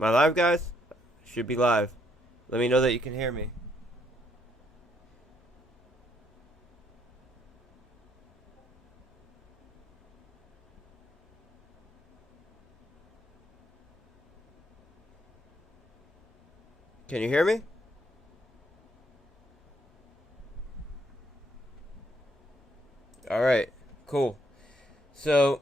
Am I live, guys? Should be live. Let me know that you can hear me. Can you hear me? All right, cool. So,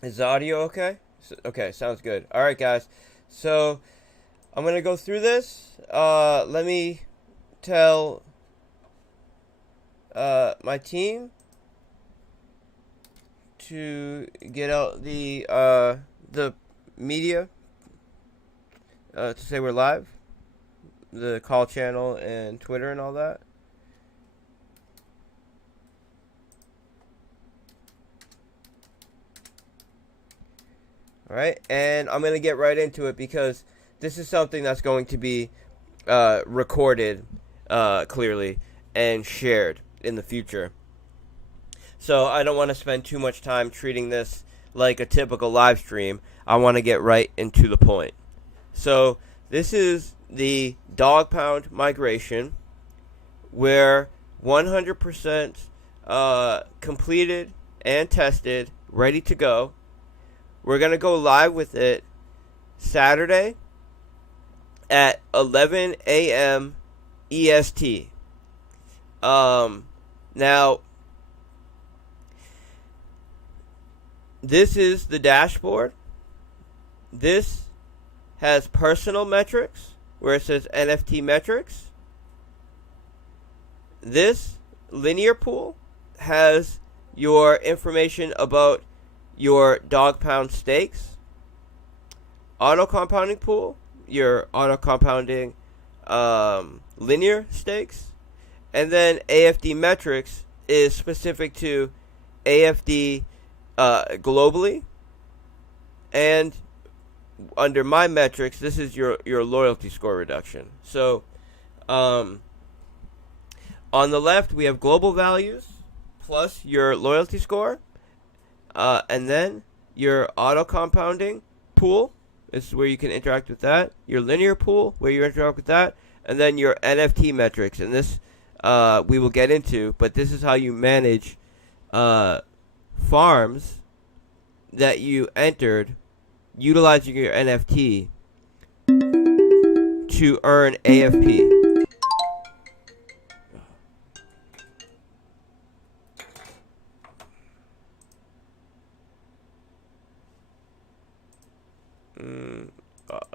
is the audio okay? Okay, sounds good. All right, guys. So, I'm going to go through this. Let me tell my team to get out the media to say we're live, the call channel and Twitter and all that. All right, and I'm going to get right into it because this is something that's going to be recorded clearly and shared in the future. So I don't want to spend too much time treating this like a typical live stream. I want to get right into the point. So this is the DogPound Migration, where 100% completed and tested, ready to go. We're going to go live with it Saturday at 11 a.m. EST. Now, this is the dashboard. This has personal metrics, where it says NFT metrics. This linear pool has your information about your DogPound stakes. Auto compounding pool, your auto compounding linear stakes. And then AFD metrics is specific to AFD globally. And under my metrics, this is your loyalty score reduction. So on the left, we have global values plus your loyalty score. And then your auto compounding pool is where you can interact with that. Your linear pool, where you interact with that. And then your NFT metrics. And this we will get into, but this is how you manage farms that you entered utilizing your NFT to earn AFP.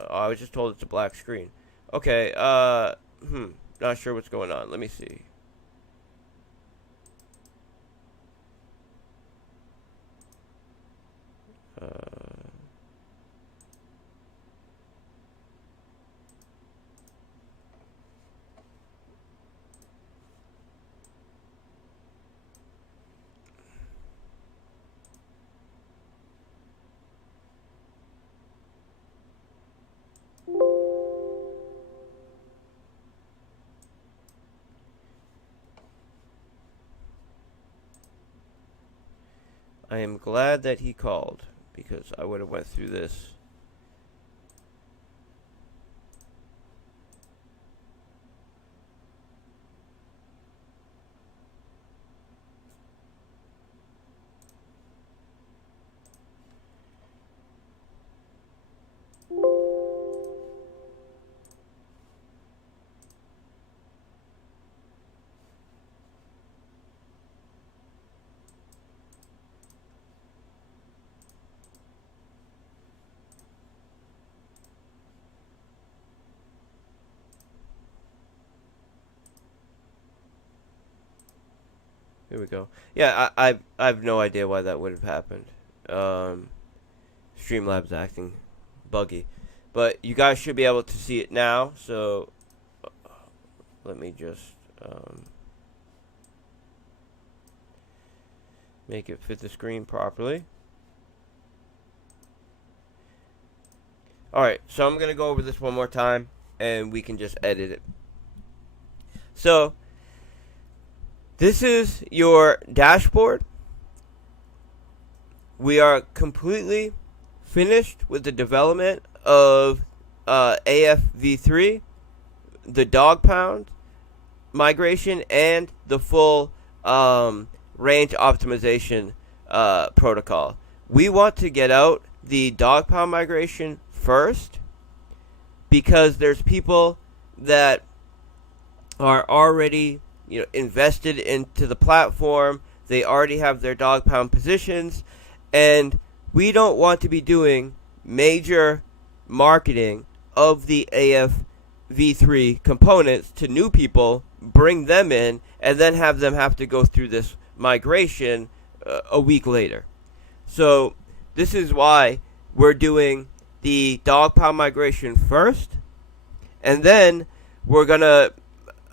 I was just told it's a black screen. Okay, not sure what's going on. Let me see. I am glad that he called, because I would have went through this. Here we go. Yeah, I have no idea why that would have happened. Streamlabs acting buggy, but you guys should be able to see it now. So let me just make it fit the screen properly. All right, so I'm gonna go over this one more time, and we can just edit it. So this is your dashboard. We are completely finished with the development of AFV3, the DogPound migration, and the full range optimization protocol. We want to get out the DogPound migration first because there's people that are already invested into the platform. They already have their DogPound positions, and we don't want to be doing major marketing of the AFV3 components to new people, bring them in, and then have them have to go through this migration a week later. So this is why we're doing the DogPound migration first, and then we're going to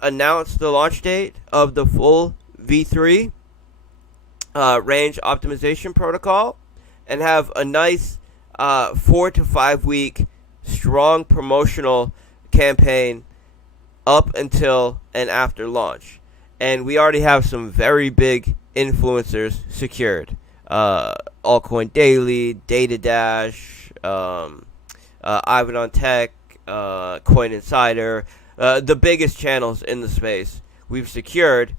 announce the launch date of the full V3 range optimization protocol and have a nice 4 to 5 week strong promotional campaign up until and after launch. And we already have some very big influencers secured. Altcoin Daily, Data Dash, Ivan on Tech, Coin Insider, the biggest channels in the space we've secured,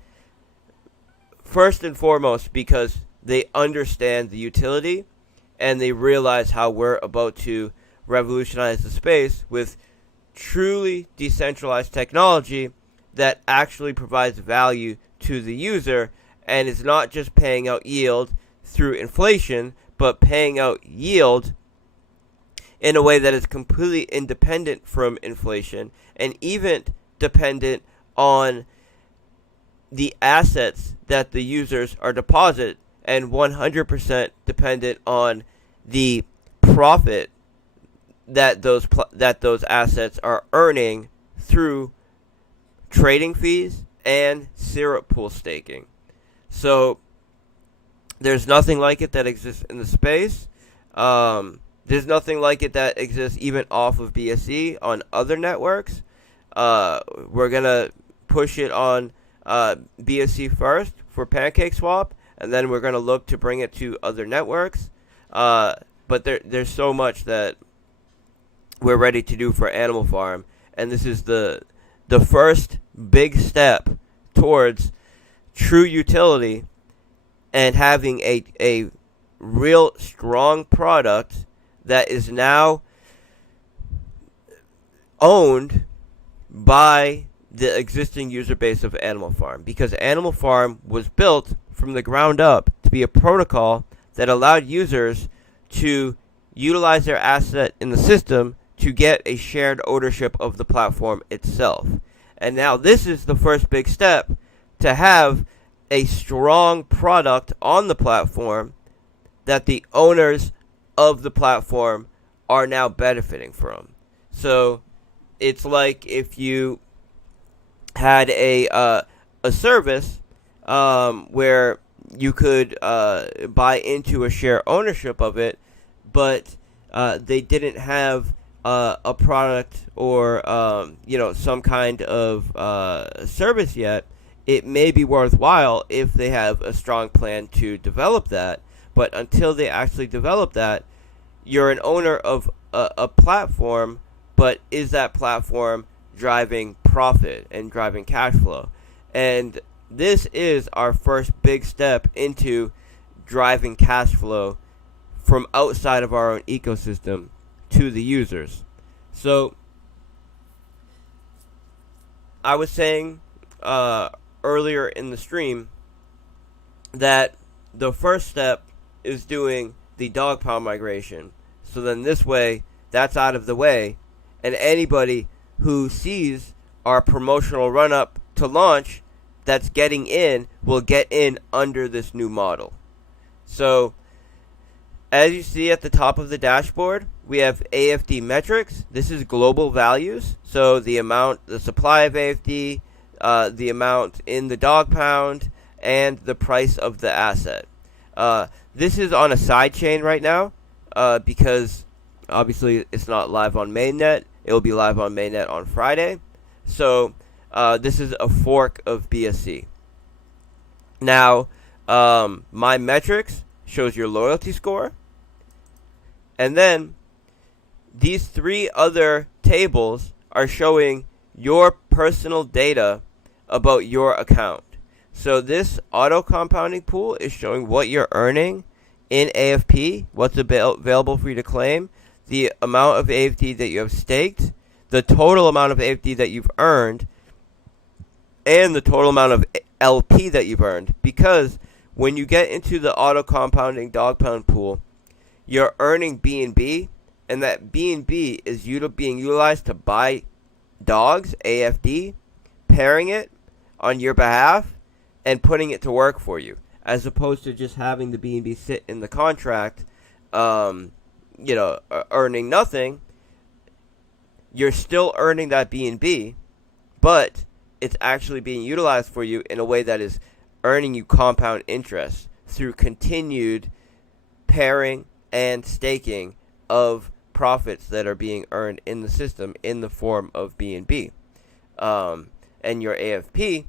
first and foremost because they understand the utility and they realize how we're about to revolutionize the space with truly decentralized technology that actually provides value to the user and is not just paying out yield through inflation, but paying out yield in a way that is completely independent from inflation and even dependent on the assets that the users are deposited and 100% dependent on the profit that those assets are earning through trading fees and syrup pool staking. So there's nothing like it that exists in the space. There's nothing like it that exists even off of BSC on other networks. We're going to push it on BSC first for PancakeSwap, and then we're going to look to bring it to other networks. But there's so much that we're ready to do for Animal Farm, and this is the first big step towards true utility and having a real strong product that is now owned by the existing user base of Animal Farm, because Animal Farm was built from the ground up to be a protocol that allowed users to utilize their asset in the system to get a shared ownership of the platform itself. And now this is the first big step to have a strong product on the platform that the owners of the platform are now benefiting from. So it's like if you had a service where you could buy into a share ownership of it, but they didn't have a product or some kind of service yet. It may be worthwhile if they have a strong plan to develop that. But until they actually develop that, you're an owner of a platform, but is that platform driving profit and driving cash flow? And this is our first big step into driving cash flow from outside of our own ecosystem to the users. So I was saying earlier in the stream that the first step is doing the DogPound migration. So then this way, that's out of the way, and anybody who sees our promotional run-up to launch that's getting in will get in under this new model. So as you see at the top of the dashboard, we have AFD metrics. This is global values. So the amount, the supply of AFD, the amount in the DogPound, and the price of the asset. This is on a side chain right now because obviously it's not live on mainnet. It will be live on mainnet on Friday. So this is a fork of BSC. Now, my metrics shows your loyalty score. And then these three other tables are showing your personal data about your account. So this auto compounding pool is showing what you're earning in AFP, what's available for you to claim, the amount of AFD that you have staked, the total amount of AFD that you've earned, and the total amount of LP that you've earned. Because when you get into the auto compounding Dogpound pool, you're earning BNB, and that BNB is being utilized to buy dogs, AFD, pairing it on your behalf, and putting it to work for you, as opposed to just having the BNB sit in the contract, earning nothing. You're still earning that BNB, but it's actually being utilized for you in a way that is earning you compound interest through continued pairing and staking of profits that are being earned in the system in the form of BNB. And your AFP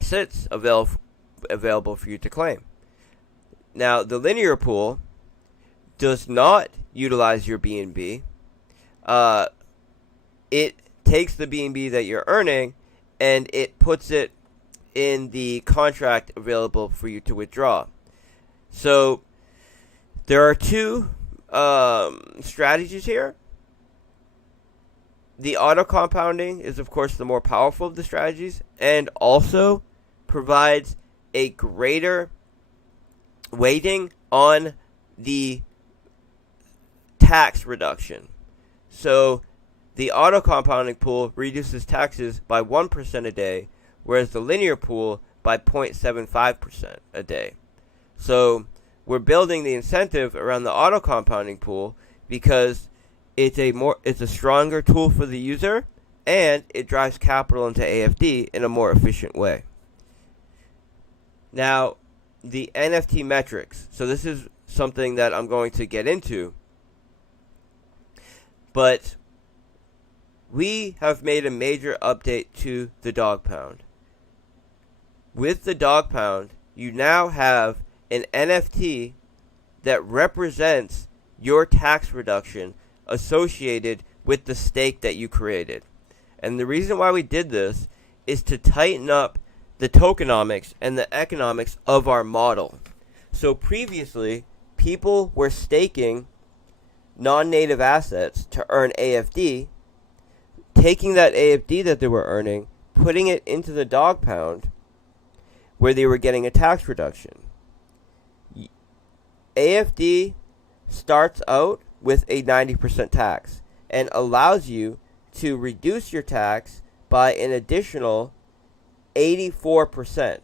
sits available for you to claim. Now, the linear pool does not utilize your BNB. It takes the BNB that you're earning and it puts it in the contract available for you to withdraw. So there are two strategies here. The auto compounding is, of course, the more powerful of the strategies, and also provides a greater weighting on the tax reduction. So the auto compounding pool reduces taxes by 1% a day, whereas the linear pool by 0.75% a day. So we're building the incentive around the auto compounding pool because it's a stronger tool for the user, and it drives capital into AFD in a more efficient way. Now, the NFT metrics. So this is something that I'm going to get into, but we have made a major update to the Dogpound. With the Dogpound, you now have an NFT that represents your tax reduction associated with the stake that you created. And the reason why we did this is to tighten up the tokenomics and the economics of our model. So previously, people were staking non-native assets to earn AFD, taking that AFD that they were earning, putting it into the Dogpound, where they were getting a tax reduction. AFD starts out with a 90% tax and allows you to reduce your tax by an additional 84%,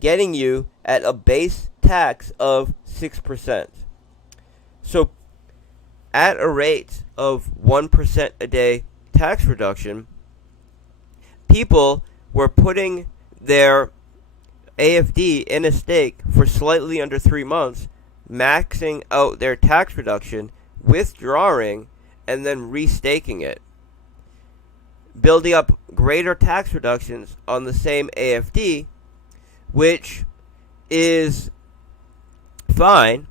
getting you at a base tax of 6%. So at a rate of 1% a day tax reduction, people were putting their AFD in a stake for slightly under 3 months, maxing out their tax reduction, withdrawing, and then restaking it, building up greater tax reductions on the same AFD, which is fine.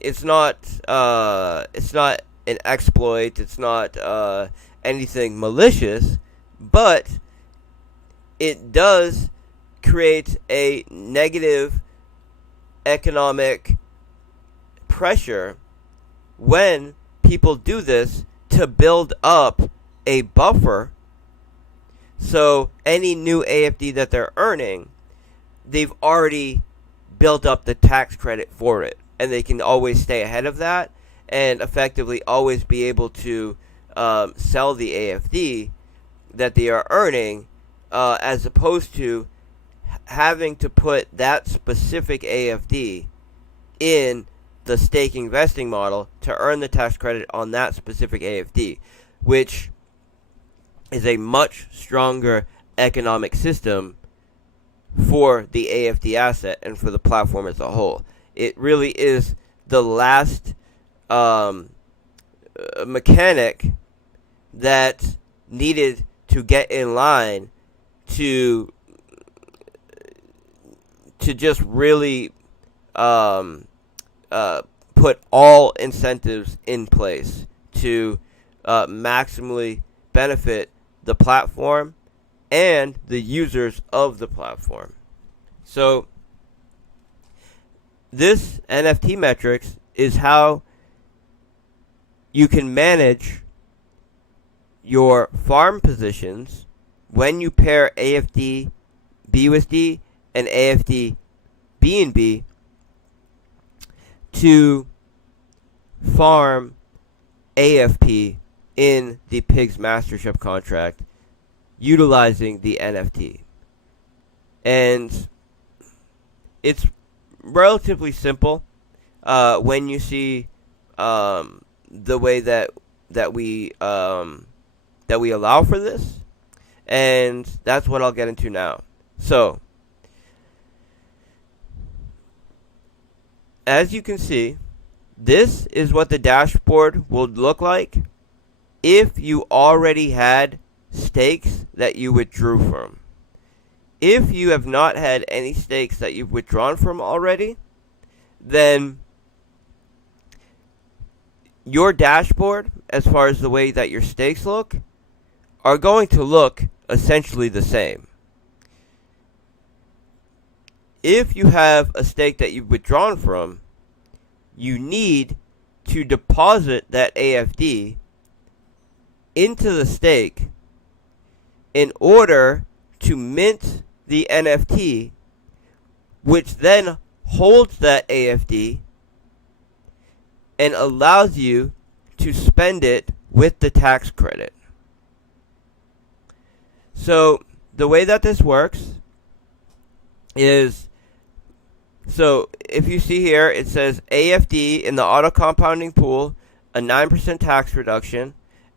It's not an exploit. It's not anything malicious, but it does create a negative economic pressure when people do this to build up a buffer. So any new AFD that they're earning, they've already built up the tax credit for it, and they can always stay ahead of that and effectively always be able to sell the AFD that they are earning, as opposed to having to put that specific AFD in the staking vesting model to earn the tax credit on that specific AFD, which is a much stronger economic system for the AFD asset and for the platform as a whole. It really is the last mechanic that needed to get in line to just really put all incentives in place to maximally benefit the platform and the users of the platform. So this NFT metrics is how you can manage your farm positions when you pair AFD BUSD and AFD BNB to farm AFP in the Pigs Mastership contract utilizing the NFT. And it's relatively simple when you see the way that we allow for this, and that's what I'll get into now. So, as you can see, this is what the dashboard would look like if you already had stakes that you withdrew from. If you have not had any stakes that you've withdrawn from already, then your dashboard, as far as the way that your stakes look, are going to look essentially the same. If you have a stake that you've withdrawn from, you need to deposit that AFD into the stake in order to mint the NFT, which then holds that AFD and allows you to spend it with the tax credit. So the way that this works is, so if you see here, it says AFD in the auto compounding pool, a 9% tax reduction,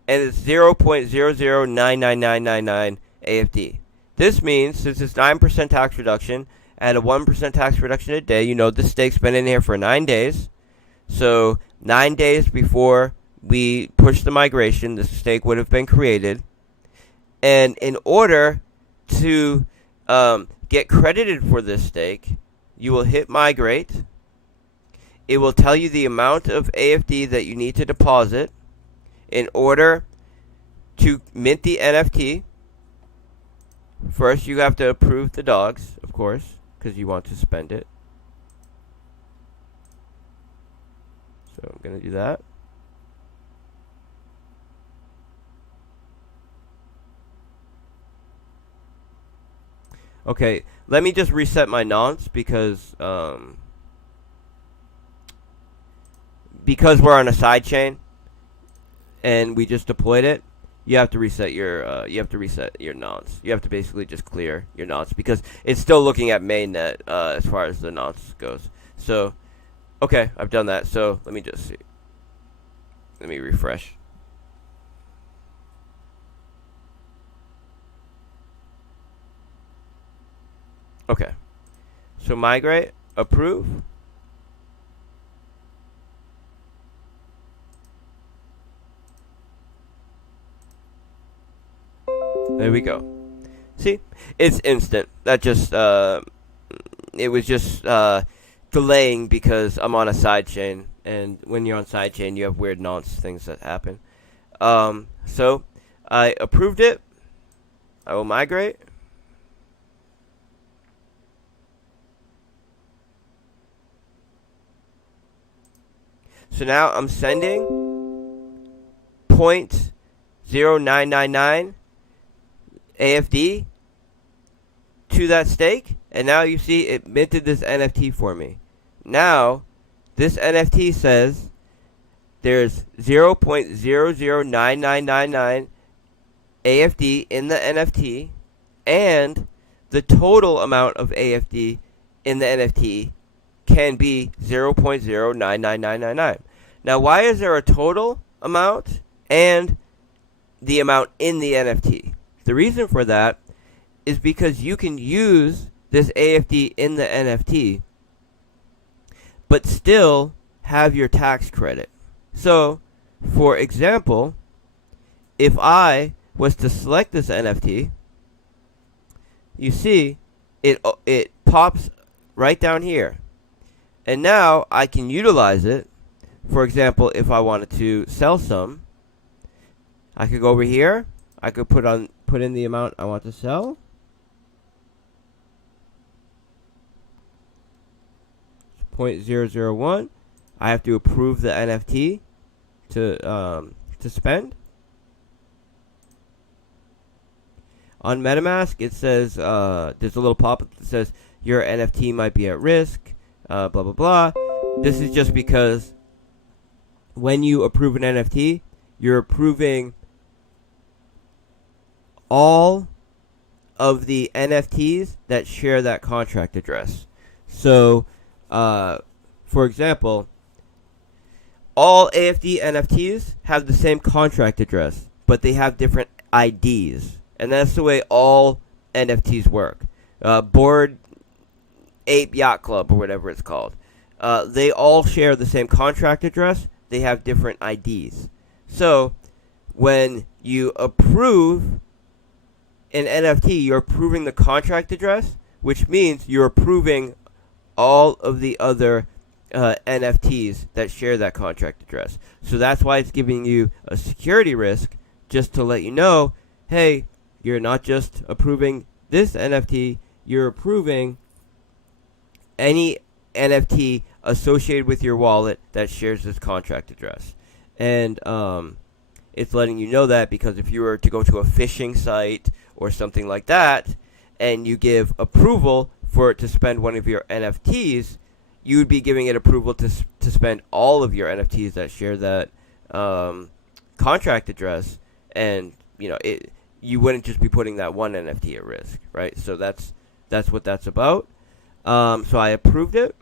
and it's 0.0099999 AFD. This means, since it's 9% tax reduction and a 1% tax reduction a day, you know the stake's been in here for 9 days. So 9 days before we push the migration, the stake would have been created. And in order to get credited for this stake, you will hit migrate. It will tell you the amount of AFD that you need to deposit in order to mint the NFT. First, you have to approve the dogs, of course, because you want to spend it. So I'm going to do that. Okay, let me just reset my nonce because we're on a side chain and we just deployed it. You have to reset your nonce. You have to basically just clear your nonce because it's still looking at mainnet as far as the nonce goes. So, okay, I've done that. So let me just see. Let me refresh. Okay, so migrate, approve. There we go. See, it's instant. That just it was just delaying because I'm on a side chain, and when you're on side chain, you have weird nonce things that happen. So I approved it. I will migrate. So now I'm sending 0.0999 AFD to that stake, and now you see it minted this NFT for me. Now, this NFT says there's 0.009999 AFD in the NFT, and the total amount of AFD in the NFT can be 0.099999. Now, why is there a total amount and the amount in the NFT? The reason for that is because you can use this AFD in the NFT, but still have your tax credit. So, for example, if I was to select this NFT, you see it pops right down here. And now I can utilize it. For example, if I wanted to sell some, I could go over here. I could put in the amount I want to sell. It's 0.001. I have to approve the NFT to spend. On MetaMask, it says there's a little pop-up that says your NFT might be at risk. Blah blah blah. This is just because when you approve an NFT, you're approving all of the NFTs that share that contract address. So, for example, all AFD NFTs have the same contract address, but they have different IDs. And that's the way all NFTs work. Bored Ape Yacht Club, or whatever it's called. They all share the same contract address. They have different IDs. So, when you approve an NFT, you're approving the contract address, which means you're approving all of the other NFTs that share that contract address. So that's why it's giving you a security risk, just to let you know, hey, you're not just approving this NFT, you're approving any NFT associated with your wallet that shares this contract address. And it's letting you know that because if you were to go to a phishing site or something like that, and you give approval for it to spend one of your NFTs, you would be giving it approval to spend all of your NFTs that share that contract address, and you wouldn't just be putting that one NFT at risk, right? So that's what that's about. So I approved it.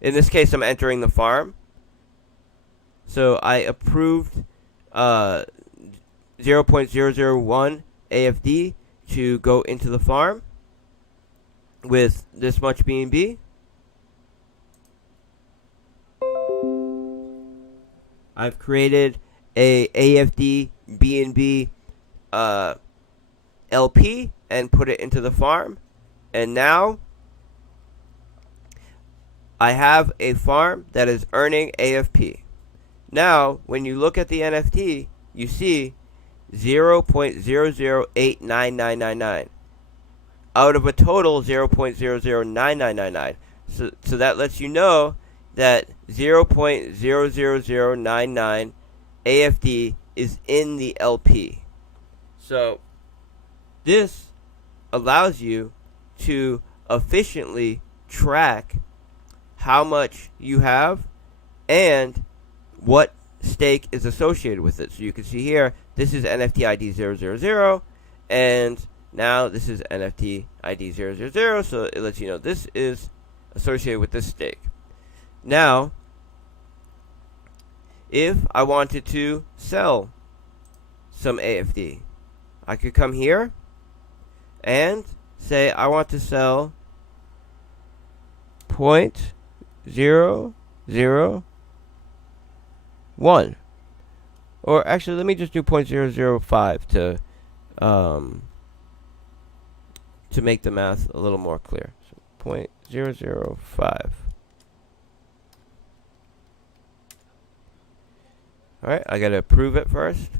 In this case, I'm entering the farm. So I approved 0.001 AFD to go into the farm with this much BNB. I've created a AFD BNB LP and put it into the farm. And now I have a farm that is earning AFP. Now, when you look at the NFT, you see 0.00899999 out of a total 0.009999. So that lets you know that 0.00099 AFD is in the LP. So this allows you to efficiently track how much you have and what stake is associated with it. So you can see here, this is NFT ID 000, and now this is NFT ID 000, so it lets you know this is associated with this stake. Now, if I wanted to sell some AFD, I could come here and say I want to sell 0.001. Or actually, let me just do 0.005 to make the math a little more clear. So 0.005. Alright, I gotta approve it first.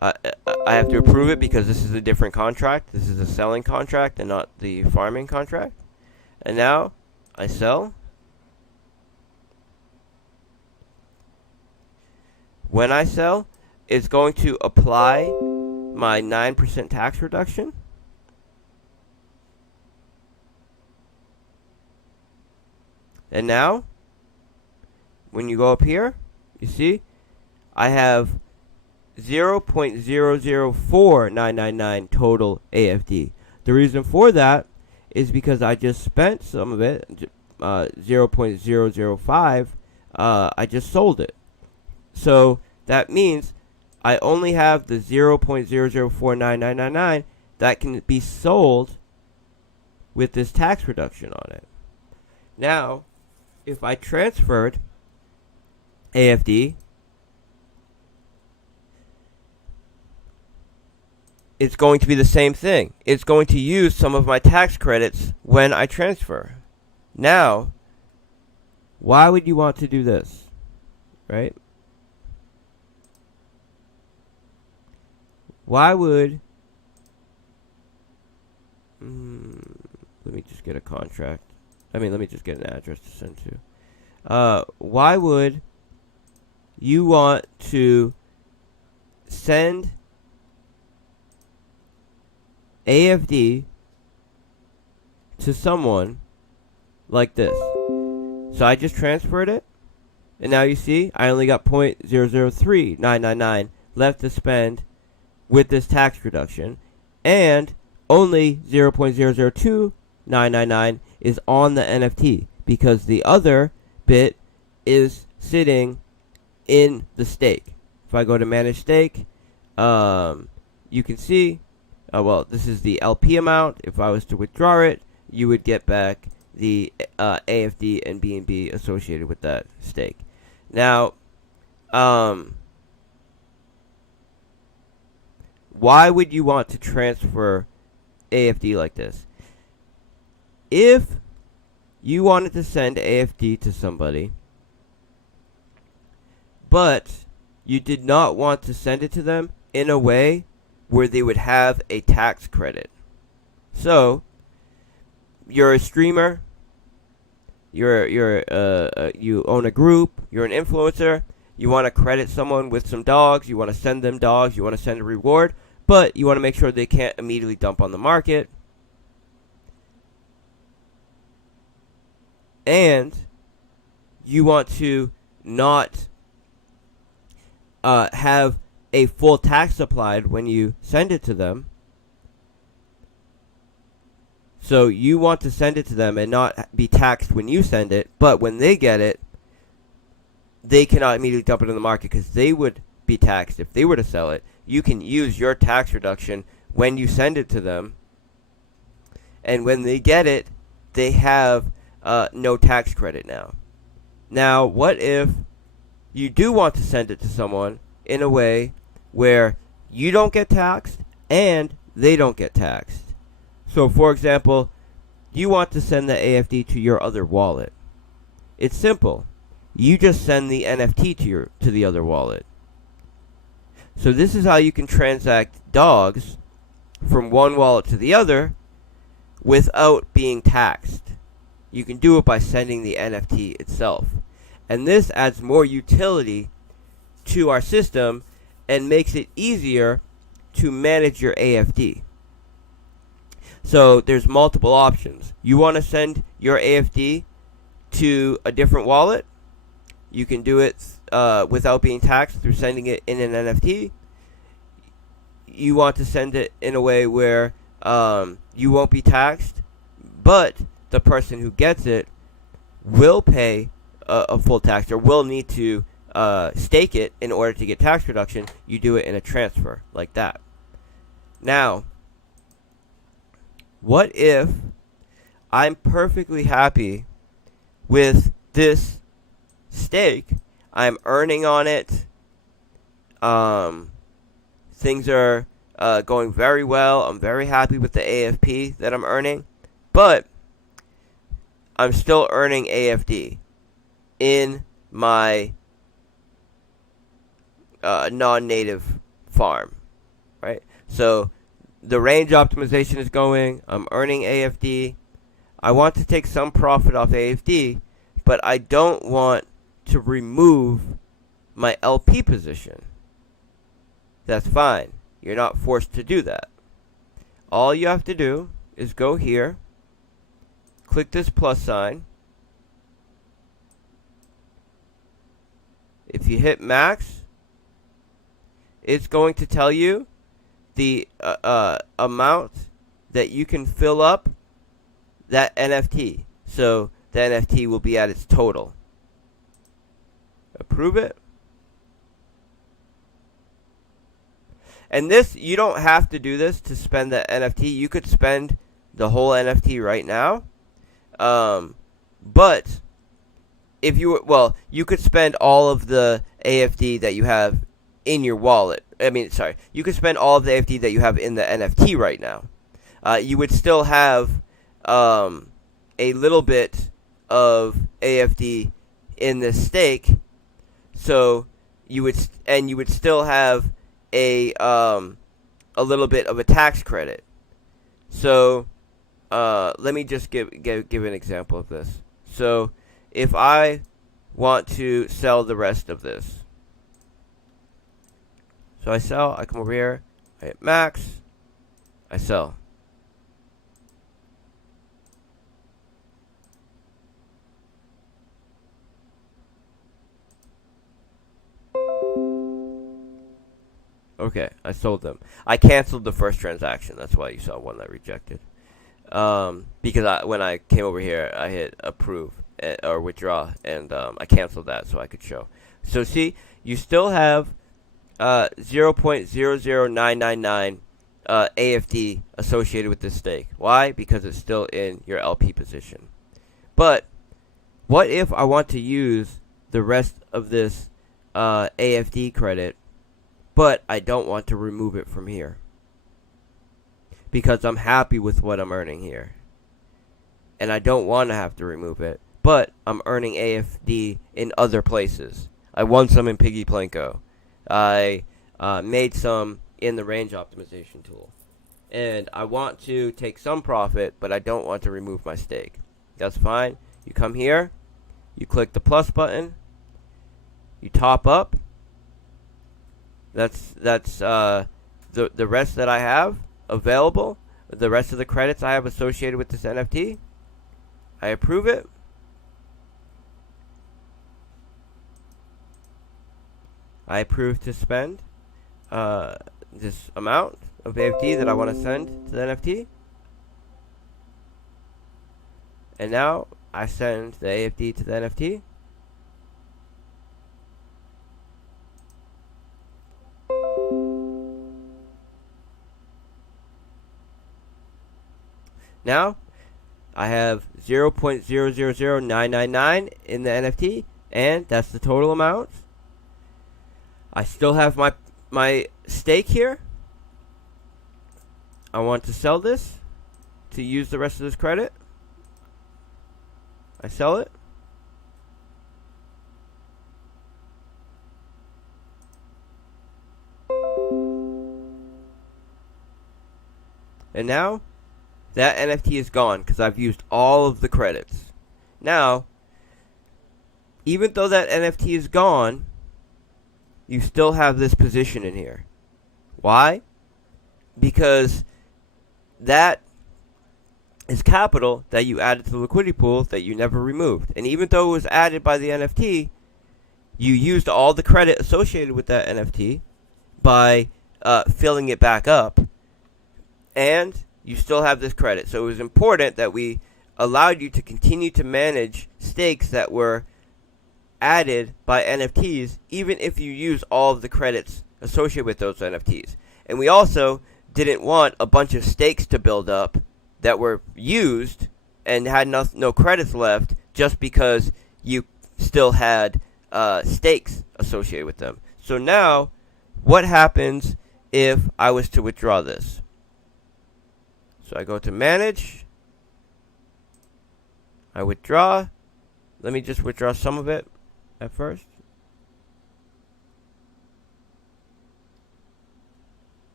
I have to approve it because this is a different contract. This is a selling contract and not the farming contract. And now I sell. When I sell, it's going to apply my 9% tax reduction. And now, when you go up here, you see, I have 0.004999 total AFD. The reason for that is because I just spent some of it, 0.005, I just sold it. So that means I only have the 0.004999 that can be sold with this tax reduction on it. Now, if I transferred AFD it's going to be the same thing. It's going to use some of my tax credits when I transfer. Now, why would you want to do this? Right? Why would... let me just get a contract. Let me just get an address to send to. Why would you want to send AFD to someone like this? So I just transferred it, and now you see I only got 0.003999 left to spend with this tax reduction, and only 0.002999 is on the NFT because the other bit is sitting in the stake. If I go to manage stake, you can see, well, this is the LP amount. If I was to withdraw it, you would get back the AFD and BNB associated with that stake. Now, why would you want to transfer AFD like this? If you wanted to send AFD to somebody, but you did not want to send it to them in a way where they would have a tax credit. So, you're a streamer, you own a group, you're an influencer, you want to credit someone with some dogs, you want to send them dogs, you want to send a reward, but you want to make sure they can't immediately dump on the market. And you want to not have a full tax applied when you send it to them. So you want to send it to them and not be taxed when you send it, but when they get it, they cannot immediately dump it in the market because they would be taxed if they were to sell it. You can use your tax reduction when you send it to them, and when they get it, they have no tax credit now. Now, what if you do want to send it to someone in a way where you don't get taxed and they don't get taxed? So, for example, you want to send the AFD to your other wallet. It's simple. You just send the NFT to the other wallet. So this is how you can transact dogs from one wallet to the other without being taxed. You can do it by sending the NFT itself. And this adds more utility to our system and makes it easier to manage your AFD. So there's multiple options. You want to send your AFD to a different wallet? You can do it without being taxed through sending it in an NFT. You want to send it in a way where you won't be taxed, but the person who gets it will pay a full tax or will need to stake it in order to get tax reduction. You do it in a transfer like that. Now, what if I'm perfectly happy with this stake? I'm earning on it. Things are going very well. I'm very happy with the AFP that I'm earning. But I'm still earning AFD in my non-native farm, right? So the range optimization is going. I'm earning AFD. I want to take some profit off AFD, but I don't want to remove my LP position. That's fine. You're not forced to do that. All you have to do is go here, click this plus sign. If you hit max, it's going to tell you the amount that you can fill up that NFT. So the NFT will be at its total. Approve it. And this, you don't have to do this to spend the NFT. You could spend the whole NFT right now. But if you, well, you could spend all of the AFD that you have in your wallet. I mean, sorry, you could spend all of the AFD that you have in the NFT right now. You would still have a little bit of AFD in this stake, so you would still have a little bit of a tax credit. So let me just give an example of this. So if I want to sell the rest of this, so I sell, I come over here, I hit max, I sell. Okay, I sold them. I canceled the first transaction. That's why you saw one that rejected. Because when I came over here, I hit approve or withdraw, and I canceled that so I could show. So see, you still have 0.00999 AFD associated with this stake. Why? Because it's still in your LP position. But what if I want to use the rest of this AFD credit, but I don't want to remove it from here because I'm happy with what I'm earning here, and I don't want to have to remove it, but I'm earning AFD in other places. I won some in Piggy Plinko. I made some in the range optimization tool, and I want to take some profit, but I don't want to remove my stake. That's fine. You come here, you click the plus button, you top up. That's the rest that I have available, the rest of the credits I have associated with this NFT. I approve it. I approve to spend this amount of AFD that I want to send to the NFT. And now I send the AFD to the NFT. Now, I have 0.000999 in the NFT, and that's the total amount. I still have my stake here. I want to sell this to use the rest of this credit. I sell it. And now, that NFT is gone because I've used all of the credits. Now, even though that NFT is gone, you still have this position in here. Why? Because that is capital that you added to the liquidity pool that you never removed. And even though it was added by the NFT, you used all the credit associated with that NFT by filling it back up. And you still have this credit. So it was important that we allowed you to continue to manage stakes that were added by NFTs, even if you use all of the credits associated with those NFTs. And we also didn't want a bunch of stakes to build up that were used and had no credits left just because you still had stakes associated with them. So now, what happens if I was to withdraw this? So I go to manage. I withdraw. Let me just withdraw some of it at first.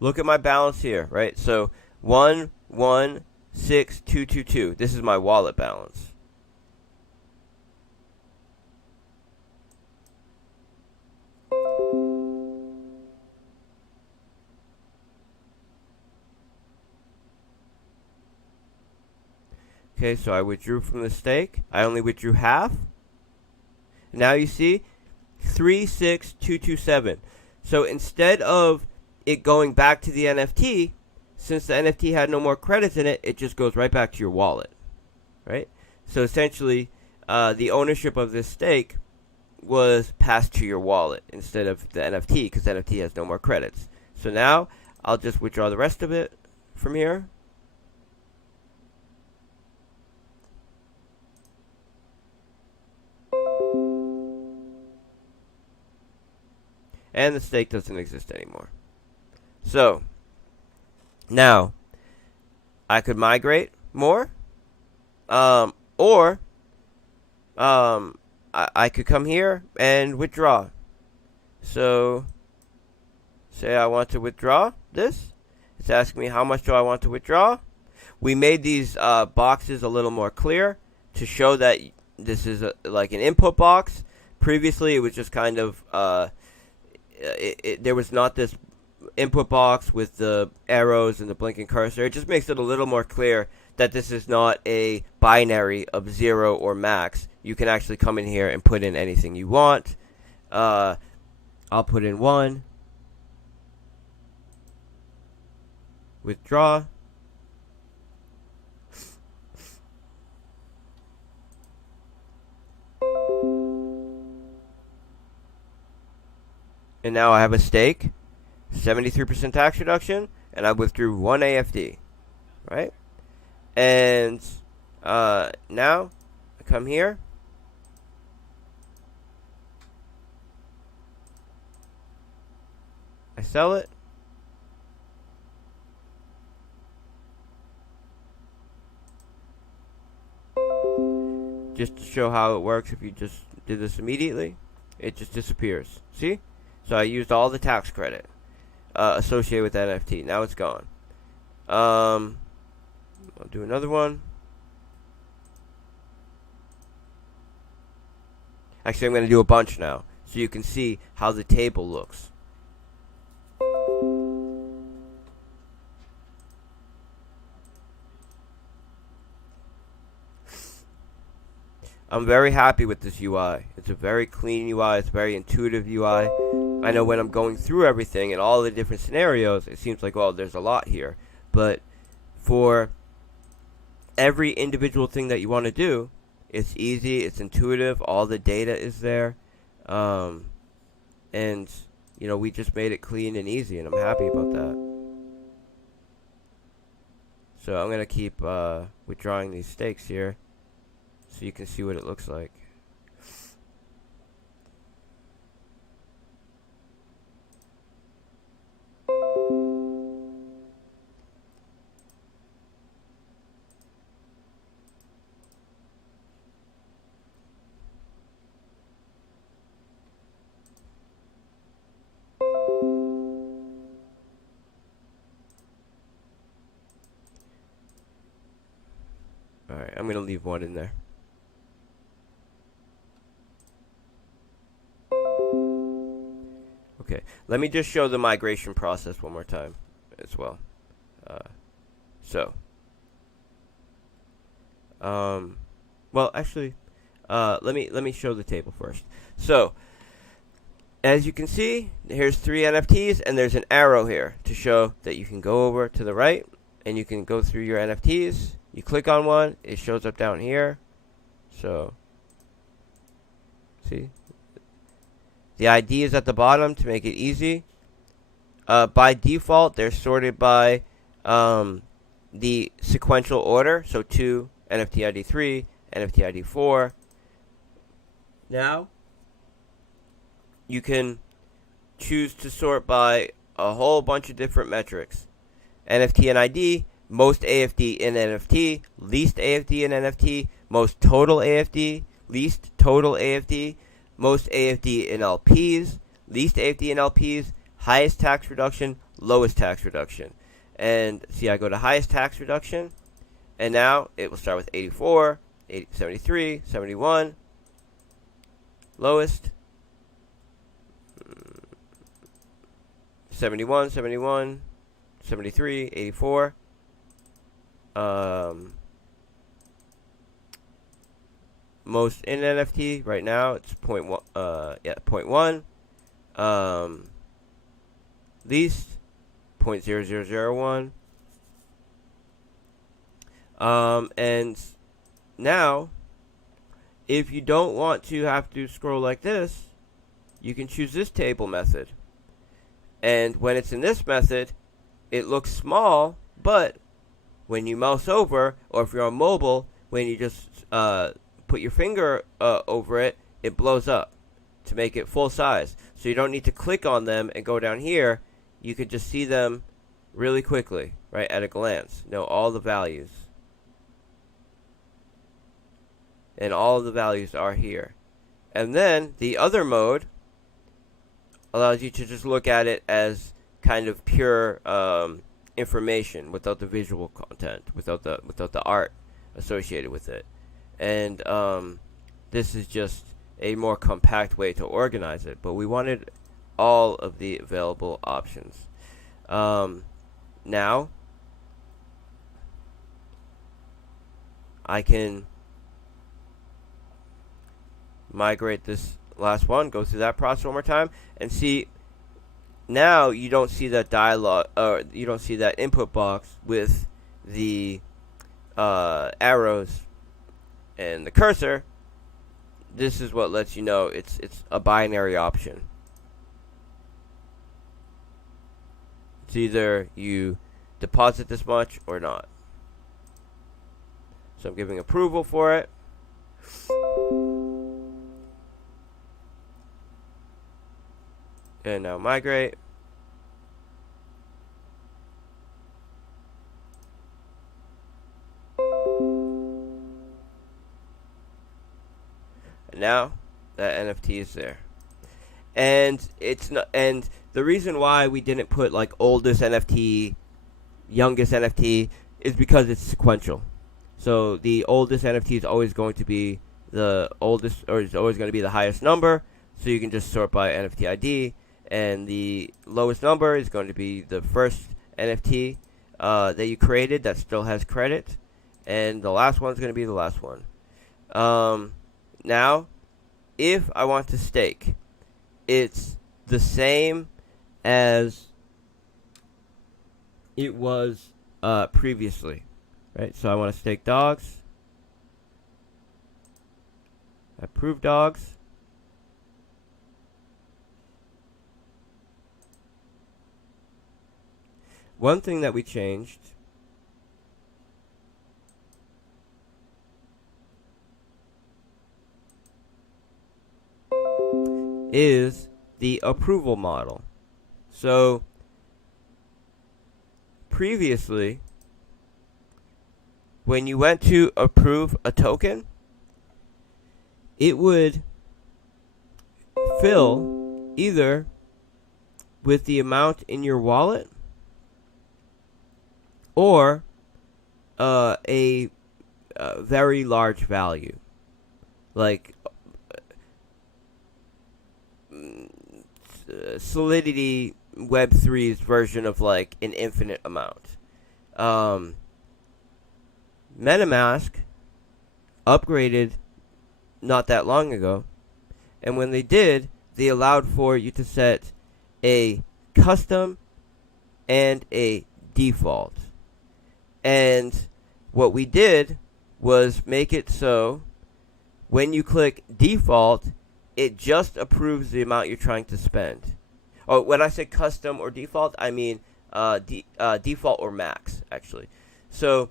Look at my balance here, right? So 116,222. This is my wallet balance. Okay, so I withdrew from the stake. I only withdrew half. Now you see 36227. So instead of it going back to the NFT, since the NFT had no more credits in it, it just goes right back to your wallet, right? So essentially, the ownership of this stake was passed to your wallet instead of the NFT, because the NFT has no more credits. So now I'll just withdraw the rest of it from here. and the stake doesn't exist anymore. So now I could migrate more, or I could come here and withdraw. So say I want to withdraw this. It's asking me how much do I want to withdraw. We made these boxes a little more clear to show that this is like an input box. Previously, it was just kind of there was not this input box with the arrows and the blinking cursor. It just makes it a little more clear that this is not a binary of 0 or max. You can actually come in here and put in anything you want. I'll put in 1. Withdraw. And now I have a stake, 73% tax reduction, and I withdrew 1 AFD, right? And now I come here. I sell it. Just to show how it works, if you just did this immediately, it just disappears. See? So I used all the tax credit associated with that NFT. Now it's gone. I'll do another one. Actually, I'm going to do a bunch now, so you can see how the table looks. I'm very happy with this UI. It's a very clean UI. It's a very intuitive UI. I know when I'm going through everything and all the different scenarios, it seems like, well, there's a lot here. But for every individual thing that you want to do, it's easy, it's intuitive, all the data is there. And, you know, we just made it clean and easy, and I'm happy about that. So I'm going to keep withdrawing these stakes here so you can see what it looks like. Alright, I'm going to leave 1 in there. Okay, let me just show the migration process one more time as well. Well, actually, let me show the table first. So, as you can see, here's 3 NFTs, and there's an arrow here to show that you can go over to the right, and you can go through your NFTs. You click on one, it shows up down here. So, see? The ID is at the bottom to make it easy. By default, they're sorted by the sequential order. So 2, NFT ID 3, NFT ID 4. Now, you can choose to sort by a whole bunch of different metrics. NFT and ID, most AFD in NFT, least AFD in NFT, most total AFD, least total AFD, most AFD in LPs, least AFD in LPs, highest tax reduction, lowest tax reduction. And see, I go to highest tax reduction, and now it will start with 84, 73, 71, lowest, 71, 71, 73, 84. Most in NFT right now it's 0.1. Least 0.0001. And now, if you don't want to have to scroll like this, you can choose this table method. And when it's in this method, it looks small, but when you mouse over, or if you're on mobile, when you just put your finger over it, it blows up to make it full size. So you don't need to click on them and go down here. You could just see them really quickly, right, at a glance. Know all the values. And all of the values are here. And then the other mode allows you to just look at it as kind of pure information without the visual content, without the art associated with it. And this is just a more compact way to organize it. But we wanted all of the available options. Now, I can migrate this last one, go through that process one more time, and see. Now you don't see that dialog, or you don't see that input box with the arrows and the cursor. This is what lets you know it's a binary option. It's either you deposit this much or not. So I'm giving approval for it. And now migrate. And now that NFT is there. And it's not, and the reason why we didn't put like oldest NFT, youngest NFT is because it's sequential. So the oldest NFT is always going to be the oldest, or is always going to be the highest number. So you can just sort by NFT ID. And the lowest number is going to be the first NFT that you created that still has credit. And the last one is going to be the last one. Now, if I want to stake, it's the same as it was previously. Right? So I want to stake dogs. Approve dogs. One thing that we changed is the approval model. So previously, when you went to approve a token, it would fill either with the amount in your wallet or a very large value, like Solidity Web3's version of like an infinite amount. MetaMask upgraded not that long ago, and when they did, they allowed for you to set a custom and a default. And what we did was make it so when you click default, it just approves the amount you're trying to spend. Oh, when I say custom or default, I mean default or max, actually. So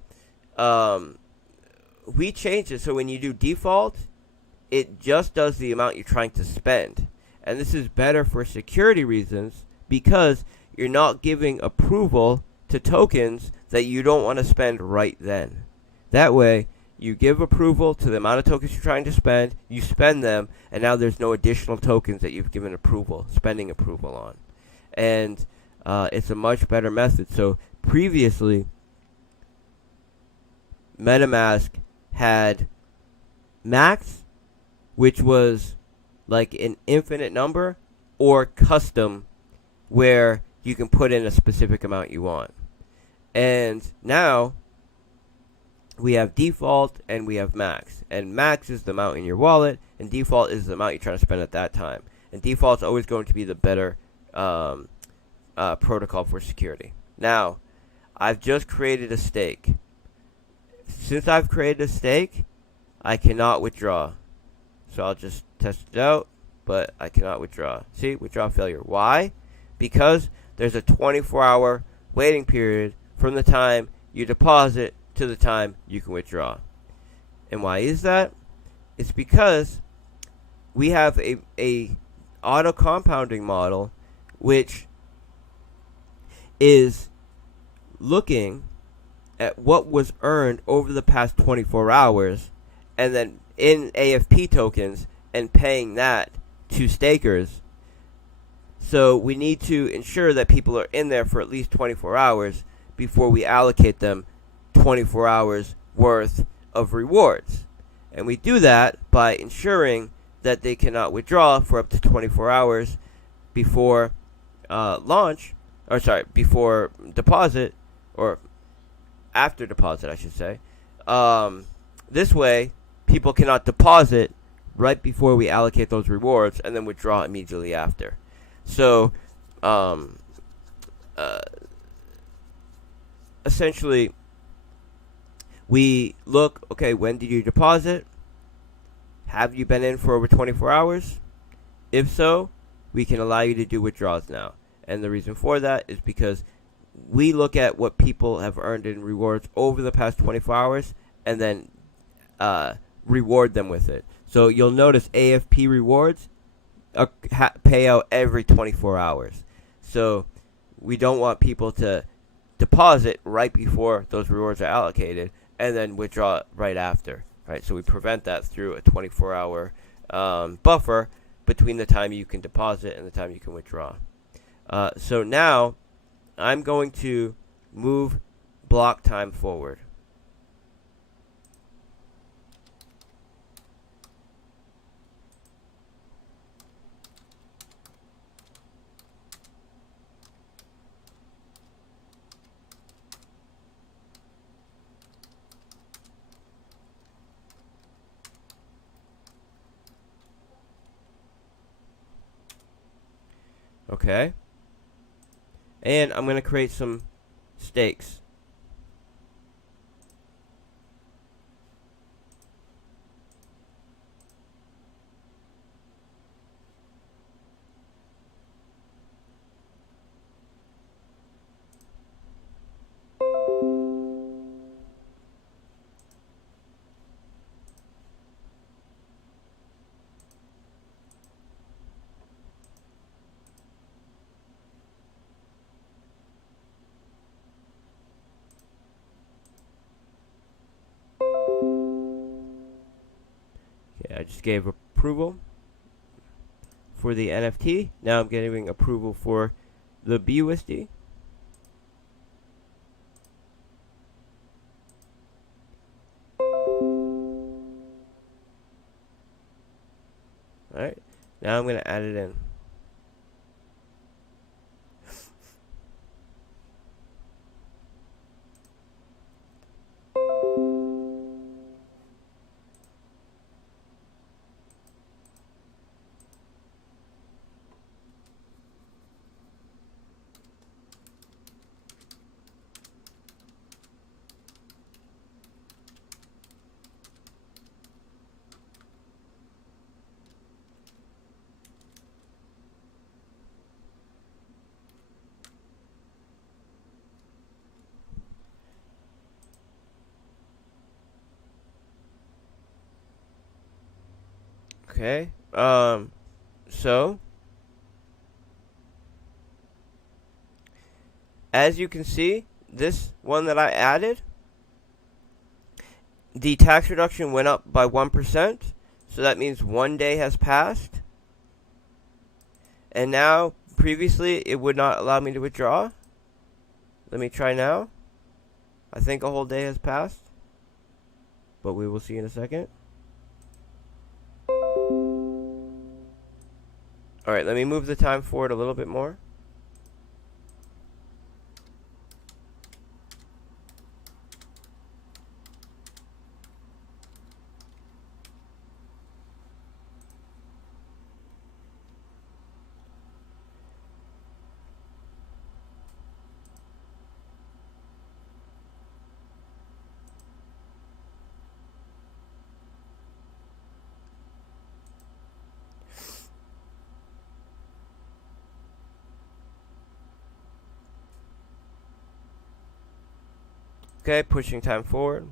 we changed it so when you do default, it just does the amount you're trying to spend. And this is better for security reasons because you're not giving approval to tokens that you don't want to spend right then. That way, you give approval to the amount of tokens you're trying to spend, you spend them, and now there's no additional tokens that you've given spending approval on. And it's a much better method. So previously, MetaMask had max, which was like an infinite number, or custom, where you can put in a specific amount you want. And now we have default and we have max. And max is the amount in your wallet, and default is the amount you're trying to spend at that time. And default is always going to be the better protocol for security. Now, I've just created a stake. Since I've created a stake, I cannot withdraw. So I'll just test it out, but I cannot withdraw. See, withdraw failure. Why? Because there's a 24-hour waiting period from the time you deposit to the time you can withdraw. And why is that? It's because we have a auto compounding model, which is looking at what was earned over the past 24 hours and then in AFP tokens and paying that to stakers. So we need to ensure that people are in there for at least 24 hours before we allocate them 24 hours worth of rewards. And we do that by ensuring that they cannot withdraw for up to 24 hours before before deposit, or after deposit, I should say. This way, people cannot deposit right before we allocate those rewards and then withdraw immediately after. So, essentially, we look, okay, when did you deposit? Have you been in for over 24 hours? If so, we can allow you to do withdrawals now. And the reason for that is because we look at what people have earned in rewards over the past 24 hours and then reward them with it. So you'll notice AFP rewards pay out every 24 hours. So we don't want people to deposit right before those rewards are allocated and then withdraw right after. Right? So we prevent that through a 24-hour buffer between the time you can deposit and the time you can withdraw. So now I'm going to move block time forward. Okay. And I'm going to create some stakes. Okay, I just gave approval for the NFT. Now I'm giving approval for the BUSD. Alright, now I'm going to add it in. Okay, so as you can see, this one that I added, the tax reduction went up by 1%, so that means 1 day has passed. And now, previously, it would not allow me to withdraw. Let me try now. I think a whole day has passed, but we will see in a second. Alright, let me move the time forward a little bit more. Okay, pushing time forward.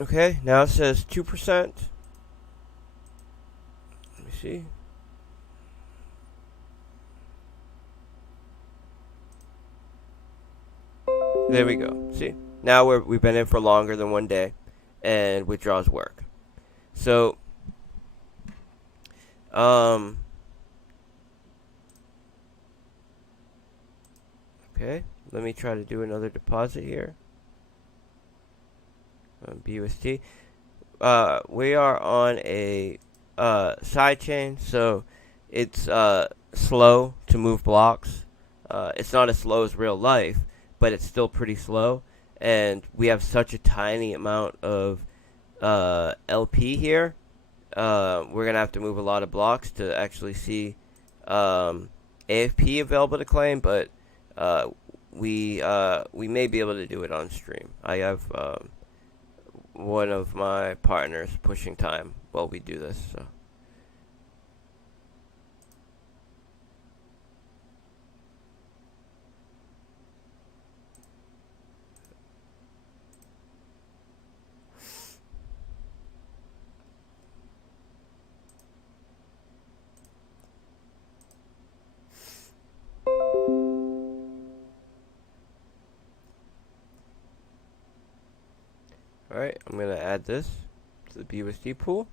Okay, now it says 2%. Let me see. There we go. See? Now we've been in for longer than 1 day, and withdrawals work. So, okay, let me try to do another deposit here. BUSD. We are on a side chain, so it's slow to move blocks. It's not as slow as real life, but it's still pretty slow. And we have such a tiny amount of LP here. We're gonna have to move a lot of blocks to actually see AFP available to claim, but we may be able to do it on stream. I have one of my partners pushing time while we do this. So. Alright, I'm going to add this to the BUSD pool.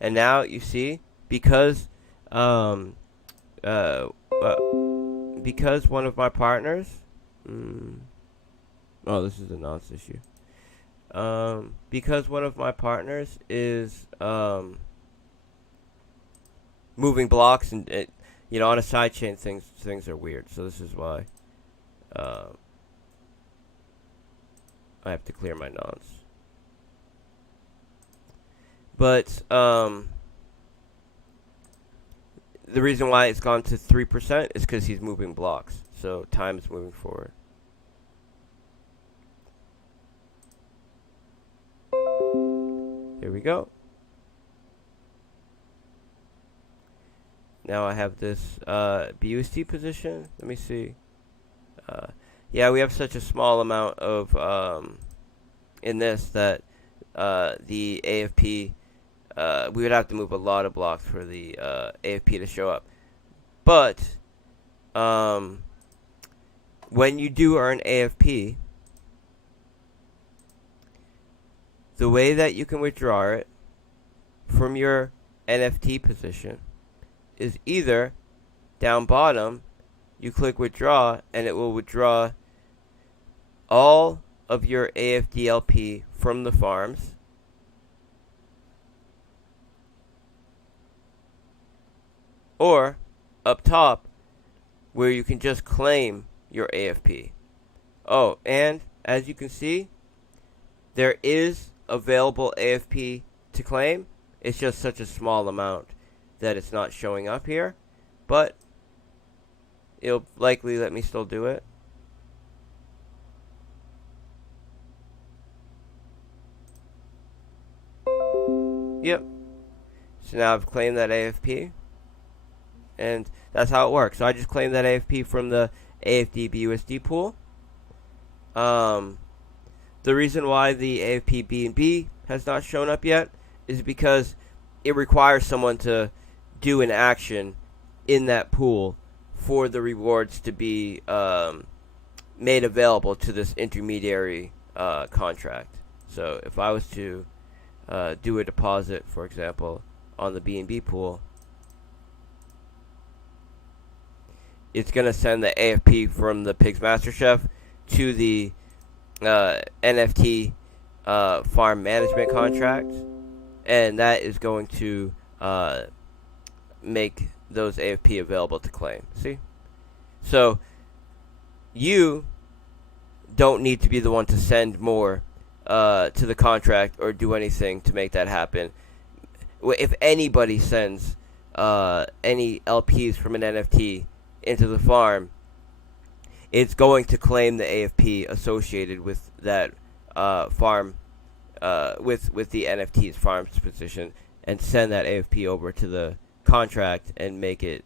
And now you see, because one of my partners, oh, this is a nonce issue. Because one of my partners is moving blocks, and on a side chain, things are weird. So this is why I have to clear my nonce. But the reason why it's gone to 3% is because he's moving blocks. So time is moving forward. Here we go. Now I have this BUSD position. Let me see. Yeah, we have such a small amount of in this that the AFP, we would have to move a lot of blocks for the AFP to show up. But when you do earn AFP, the way that you can withdraw it from your NFT position is either down bottom, you click withdraw, and it will withdraw all of your AFDLP from the farms. Or up top, where you can just claim your AFP. Oh, and as you can see, there is available AFP to claim. It's just such a small amount that it's not showing up here. But it'll likely let me still do it. Yep. So now I've claimed that AFP. And that's how it works. So I just claimed that AFP from the AFD BUSD pool. The reason why the AFP BNB has not shown up yet is because it requires someone to do an action in that pool for the rewards to be made available to this intermediary contract. So if I was to do a deposit, for example, on the BNB pool, it's going to send the AFP from the Pigs Master Chef to the NFT farm management contract, and that is going to make those AFP available to claim. See? So you don't need to be the one to send more to the contract or do anything to make that happen. If anybody sends any LPs from an NFT into the farm, it's going to claim the AFP associated with that farm, with the NFT's farm's position, and send that AFP over to the contract and make it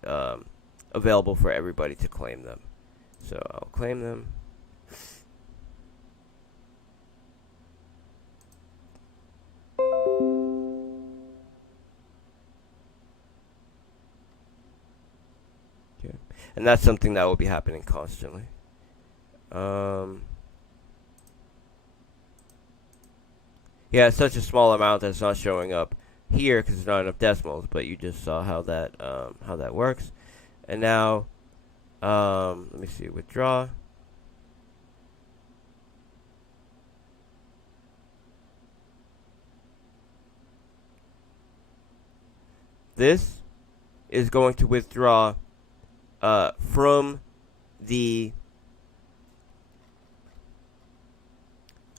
available for everybody to claim them. So I'll claim them. and that's something that will be happening constantly. Yeah, it's such a small amount that it's not showing up here because there's not enough decimals, but you just saw how that works. And now, let me see, withdraw. This is going to withdraw from the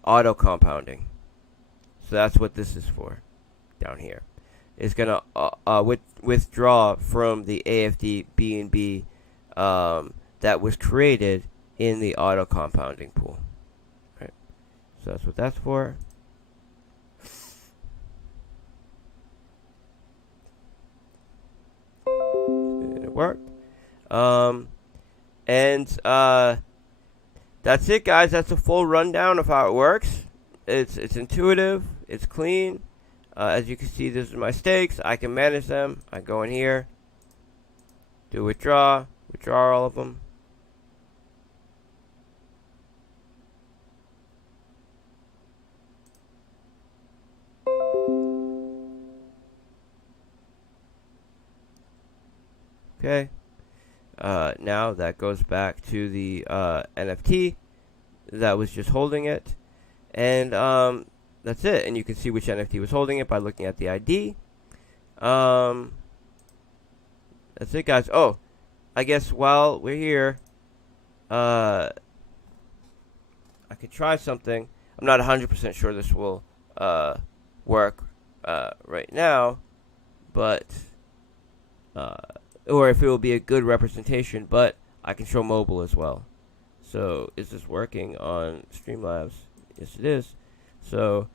auto compounding. So that's what this is for down here. It's going to withdraw from the AFD BNB that was created in the auto compounding pool. Right. So that's what that's for. It worked. That's it, guys. That's a full rundown of how it works. It's intuitive. It's clean. As you can see, these are my stakes. I can manage them. I go in here, do withdraw all of them. Okay. Now that goes back to the NFT that was just holding it. And that's it. And you can see which NFT was holding it by looking at the ID. That's it, guys. Oh, I guess while we're here, I could try something. I'm not 100% sure this will work right now, but or if it will be a good representation, but I can show mobile as well. So is this working on Streamlabs? Yes, it is. So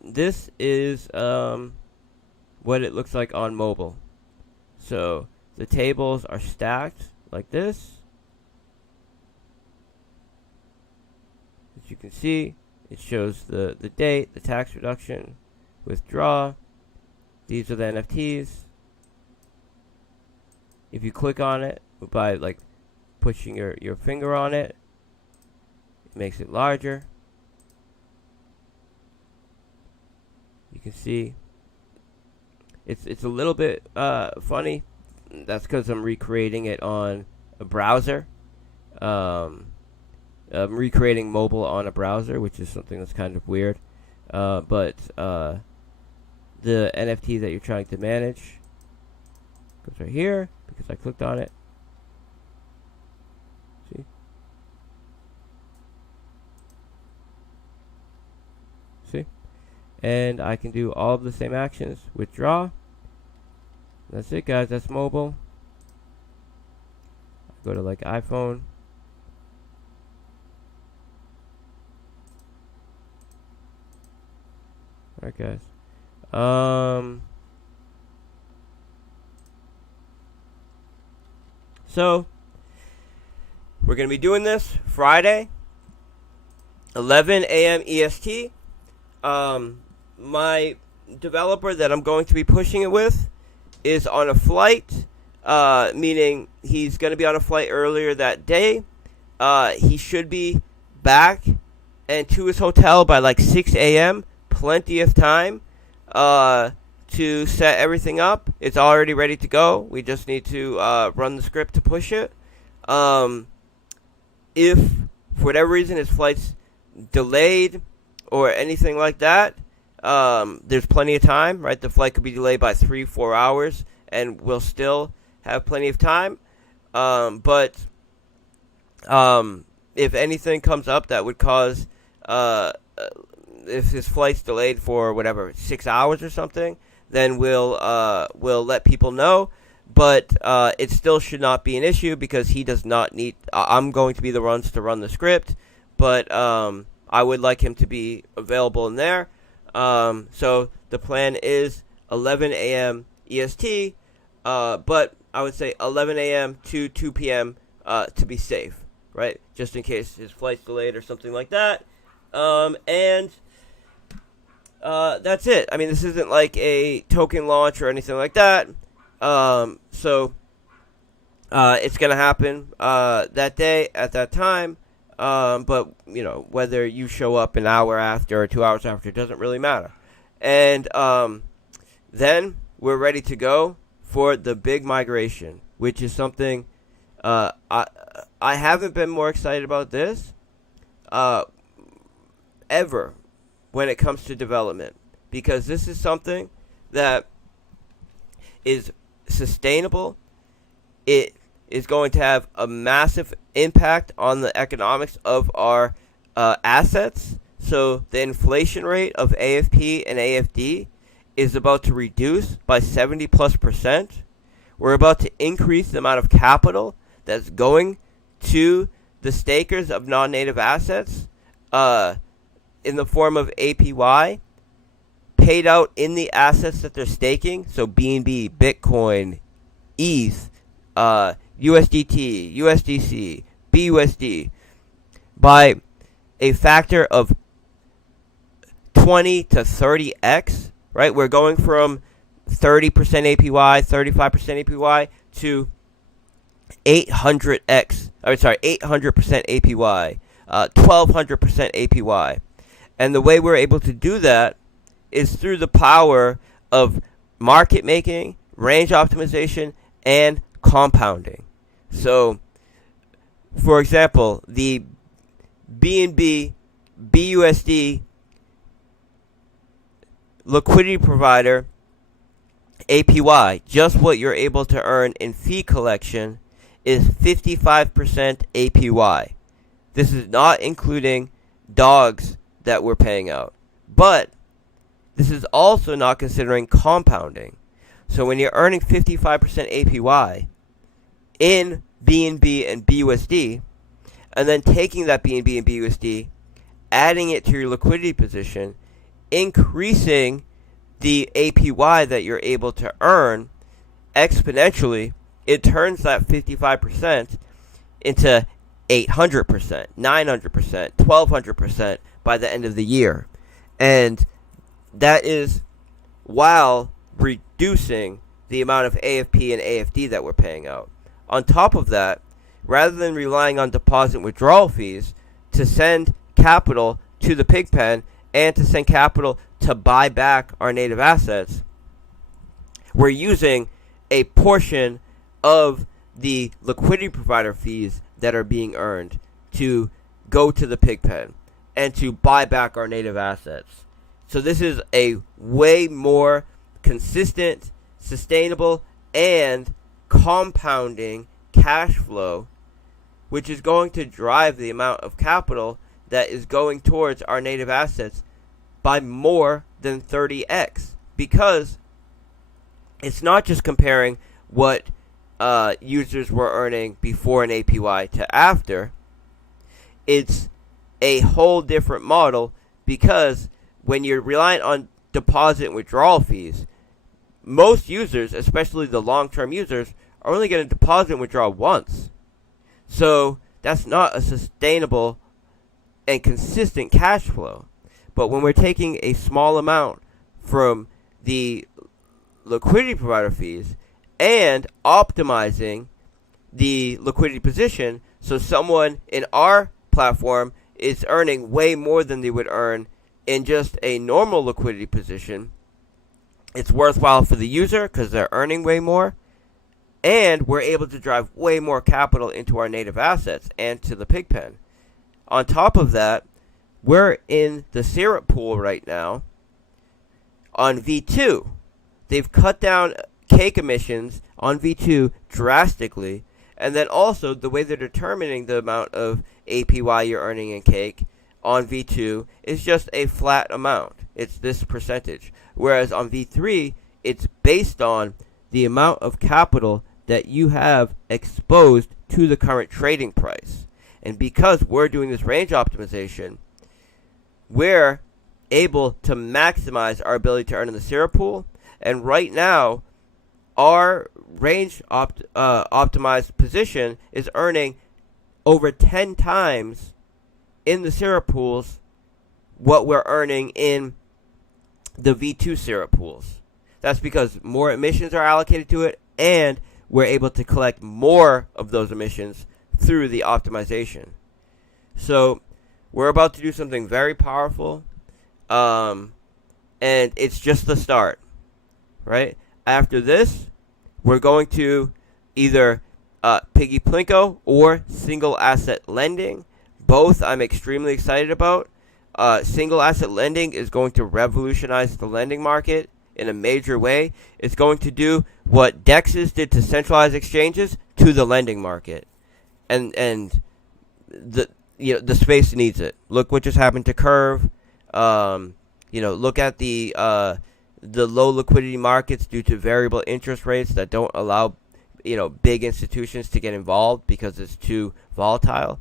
this is what it looks like on mobile. So the tables are stacked like this. As you can see, it shows the date, the tax reduction, withdraw. These are the NFTs. If you click on it by like pushing your finger on it, it makes it larger. You can see it's a little bit funny. That's because I'm recreating it on a browser. I'm recreating mobile on a browser, which is something that's kind of weird. But the NFT that you're trying to manage goes right here because I clicked on it. See? See? And I can do all of the same actions. Withdraw. That's it, guys. That's mobile. Go to like iPhone. Alright, guys. So we're gonna be doing this Friday, 11 a.m. EST. My developer that I'm going to be pushing it with is on a flight, meaning he's going to be on a flight earlier that day. He should be back and to his hotel by like 6 a.m. Plenty of time to set everything up. It's already ready to go. We just need to run the script to push it. If for whatever reason his flight's delayed or anything like that, there's plenty of time, right? The flight could be delayed by 3-4 hours, and we'll still have plenty of time. But if anything comes up that would cause, if his flight's delayed for whatever 6 hours or something, then we'll let people know. But it still should not be an issue because he does not need. I'm going to be the ones to run the script, but I would like him to be available in there. So the plan is 11 a.m. EST, but I would say 11 a.m. to 2 p.m. To be safe, right? Just in case his flight's delayed or something like that. And that's it. I mean, this isn't like a token launch or anything like that. So It's going to happen that day at that time. But, whether you show up an hour after or 2 hours after, it doesn't really matter. And then we're ready to go for the big migration, which is something I haven't been more excited about this ever when it comes to development, because this is something that is sustainable. It is going to have a massive impact on the economics of our assets. So the inflation rate of AFP and AFD is about to reduce by 70+%. We're about to increase the amount of capital that's going to the stakers of non-native assets in the form of APY paid out in the assets that they're staking. So BNB, Bitcoin, ETH, USDT, USDC, BUSD, by a factor of 20 to 30x, right? We're going from 30% APY, 35% APY to 800x, 800% APY, 1200% APY. And the way we're able to do that is through the power of market making, range optimization, and compounding. So, for example, the BNB BUSD liquidity provider APY, just what you're able to earn in fee collection, is 55% APY. This is not including dogs that we're paying out. But this is also not considering compounding. So when you're earning 55% APY in BNB and BUSD, and then taking that BNB and BUSD, adding it to your liquidity position, increasing the APY that you're able to earn exponentially, it turns that 55% into 800%, 900%, 1200% by the end of the year. And that is while reducing the amount of AFP and AFD that we're paying out. On top of that, rather than relying on deposit withdrawal fees to send capital to the pig pen and to send capital to buy back our native assets, we're using a portion of the liquidity provider fees that are being earned to go to the pig pen and to buy back our native assets. So this is a way more consistent, sustainable, and compounding cash flow, which is going to drive the amount of capital that is going towards our native assets by more than 30x, because it's not just comparing what users were earning before an APY to after. It's a whole different model, because when you're reliant on deposit and withdrawal fees, most users, especially the long-term users, are only going to deposit and withdraw once. So that's not a sustainable and consistent cash flow. But when we're taking a small amount from the liquidity provider fees and optimizing the liquidity position, so someone in our platform is earning way more than they would earn in just a normal liquidity position, it's worthwhile for the user because they're earning way more, and we're able to drive way more capital into our native assets and to the pig pen. On top of that, we're in the syrup pool right now on V2. They've cut down cake emissions on V2 drastically, and then also the way they're determining the amount of APY you're earning in cake on V2 is just a flat amount. It's this percentage. Whereas on V3, it's based on the amount of capital that you have exposed to the current trading price. And because we're doing this range optimization, we're able to maximize our ability to earn in the syrup pool. And right now, our range optimized position is earning over 10 times in the syrup pools what we're earning in the V2 syrup pools. That's because more emissions are allocated to it, and we're able to collect more of those emissions through the optimization. So we're about to do something very powerful, and it's just the start, right? After this, we're going to either Piggy Plinko or single asset lending. Both I'm extremely excited about. Single asset lending is going to revolutionize the lending market in a major way. It's going to do what DEXs did to centralized exchanges to the lending market, and the space needs it. Look what just happened to Curve. Look at the low liquidity markets due to variable interest rates that don't allow big institutions to get involved because it's too volatile.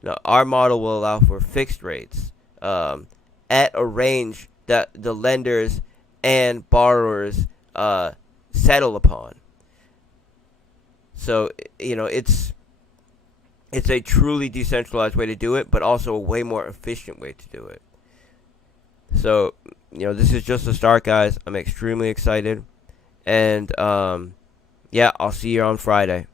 Now, our model will allow for fixed rates at a range that the lenders and borrowers settle upon. So it's a truly decentralized way to do it, but also a way more efficient way to do it. So this is just the start, guys. I'm extremely excited, and I'll see you on Friday.